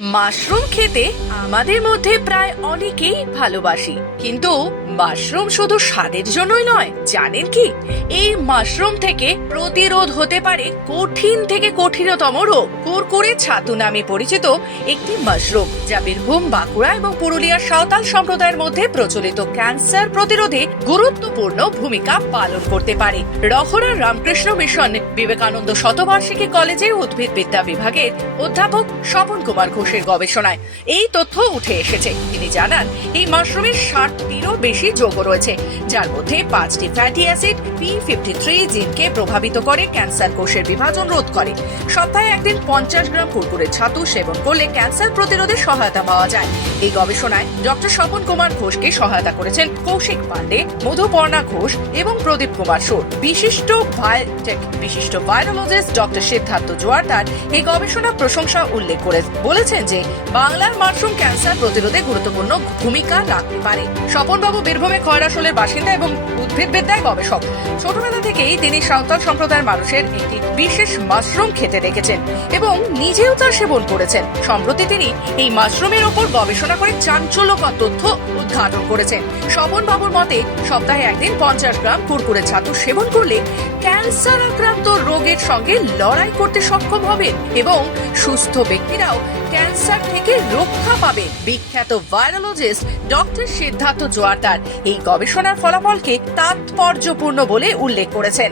Mushroom খেতে আমাদের মধ্যে প্রায় অনেকেই ভালোবাসি, কিন্তু মাশরুম শুধু স্বাদের জন্যই নয়, জানেন কি এই মাশরুম থেকে প্রতিরোধ হতে পারে কঠিন থেকে কঠিনতম রোগ। কুরকুরে ছাতু নামে পরিচিত একটি মাশরুম, যা বীরভূম, বাঁকুড়া এবং পুরুলিয়ার সাঁওতাল সম্প্রদায়ের মধ্যে প্রচলিত ক্যান্সার প্রতিরোধে গুরুত্বপূর্ণ ভূমিকা পালন করতে পারে। রহরা রামকৃষ্ণ মিশন বিবেকানন্দ শতবার্ষিকী কলেজের উদ্ভিদবিদ্যা বিভাগের অধ্যাপক স্বপন কুমার ঘোষের গবেষণায় এই তথ্য উঠে এসেছে। তিনি জানান, এই মাশরুমের 60টিরও বেশি যৌগ রয়েছে, যার মধ্যে 5টি ফ্যাটি অ্যাসিড P53 জিনকে প্রভাবিত করে ক্যান্সার কোষের বিভাজন রোধ করে। সপ্তাহে একদিন 50 গ্রাম কুরকুরে ছাতু সেবন করলে ক্যান্সার প্রতিরোধে সহায়তা পাওয়া যায়। এই গবেষণায় ডক্টর স্বপন কুমার ঘোষকে সহায়তা করেছেন কৌশিক পান্ডে, মধুপর্ণা ঘোষ এবং প্রদীপ কুমার সোর। বিশিষ্ট ভাইরোলজিস্ট ডক্টর সিদ্ধার্থ জোয়ারদার এই গবেষণা প্রশংসা উল্লেখ করে বলেছেন যে বাংলার মাশরুম ক্যান্সার প্রতিরোধে গুরুত্বপূর্ণ ভূমিকা রাখতে পারে। স্বপনবাবু বীরভূমে খয়রাশোলের বাসিন্দা এবং উদ্ভিদবিদ্যায় গবেষক। ছোটবেলা থেকেই তিনি সাঁওতাল সম্প্রদায়ের মানুষের একটি বিশেষ মাশরুম খেতে দেখেছেন এবং নিজেও তা সেবন করেছেন। সম্প্রতি তিনি এই মাশরুমের ওপর গবেষণা করে চাঞ্চল্যকর তথ্য উদ্ঘাটন করেছেন। স্বপনবাবুর মতে সপ্তাহে একদিন 50 গ্রাম কুরকুরে ছাতু সেবন করলে ক্যান্সার আক্রান্ত রোগের সঙ্গে লড়াই করতে সক্ষম হবেন এবং সুস্থ ব্যক্তিরাও ক্যান্সার থেকে রক্ষা পাবে। বিখ্যাত ভাইরোলজিস্ট ডক্টর সিদ্ধার্থ জোয়ারদার এই গবেষণার ফলাফলকে তাৎপর্যপূর্ণ বলে উল্লেখ করেছেন।